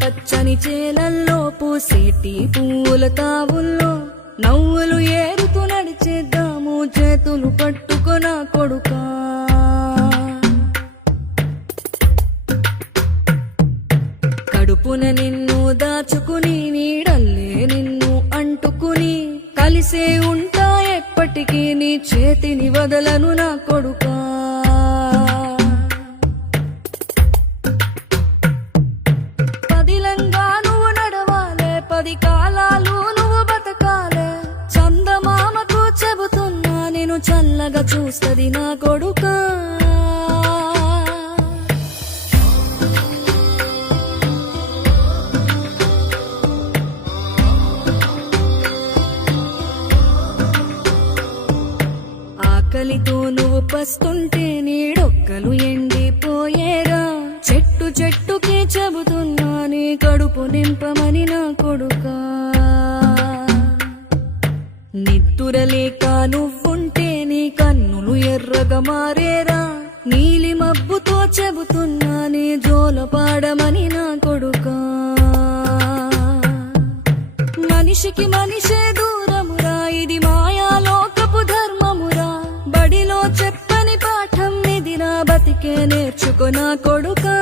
పచ్చని చేలల్లో పూసేటి పూల తావుల్లో నవ్వులు ఏరుతూ నడిచేద్దాము చేతులు పట్టుకొన కొడుకా. కడుపున నిన్ను దాచుకుని నీడల్లే నిన్ను అంటుకుని కలిసే ఉంటా ఎప్పటికీ నీ చేతిని వదలను నా కొడుకా. పదిలంగా నువ్వు నడవాలే, 10 కాలాలు నువ్వు బతకాలే. చందమామకు చెబుతున్నా నేను చల్లగా చూస్తది నా కొడుకా. ఆకలితో నువ్వు పస్తుంటే నీడొక్కలు ఎండిపోయేరా. చెట్టు చెట్టుకే చెబుతున్నా నీ కడుపు నింపమని నా కొడుకా. నిద్దురలేక నువ్వుంటే నీ కన్నులు ఎర్రగా మారేరా. నీలి మబ్బుతో చెబుతున్నా నీ జోల పాడమని నా కొడుకా. మనిషికి మనిషే దూరమురా, ఇది మాయాలోకపు ధర్మమురా. బడిలో చెప్పని పాఠం ఇది నా బతికే నేర్చుకో నా కొడుకా.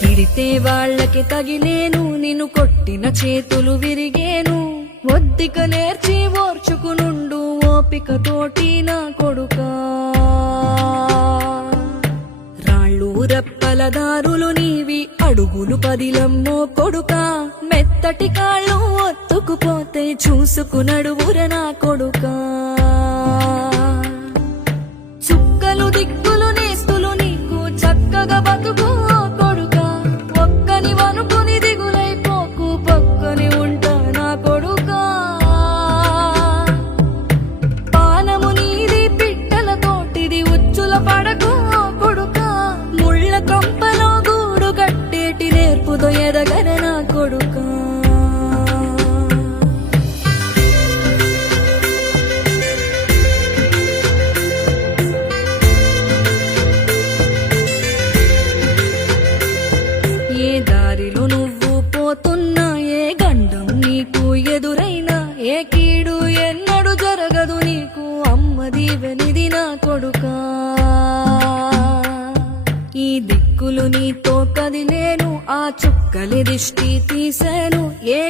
తిడితే వాళ్ళకి తగిలేను, నిన్ను కొట్టిన చేతులు విరిగేను. ఒద్దిక నేర్చి ఓర్చుకునుండు ఓపిక తోటి నా కొడుకా. రాళ్ళు రప్పల దారులు నీవి, అడుగులు 10లమ్మో కొడుకా. మెత్తటి కాళ్ళు ఒత్తుకుపోతే చూసుకునడువుర నా కొడుకా. చుక్కలు దిక్కులు నేస్తులు నీకు చక్కగా బతుకు కొడుకా. ఒక్కని వనుకుని దిగులైపోకు, పక్కని ఉంటా నా కొడుకా. పానము నీది పిట్టల తోటిది, ఉచ్చుల పడకు కొడుకా. ముళ్ళ కంపలో గూడు కట్టేటి నేర్పుతో ఎదగర నా కొడుకా. ఏ దారిలో నువ్వు పోతున్నా, ఏ గండం నీకు ఎదురైనా, ఏ కీడు ఎన్నడు జరగదు నీకు అమ్మ దీవెనిది నా కొడుకా. ఈ దిక్కులు నీతో కదిలేను, ఆ చుక్కలి దిష్టి తీశాను. ఏ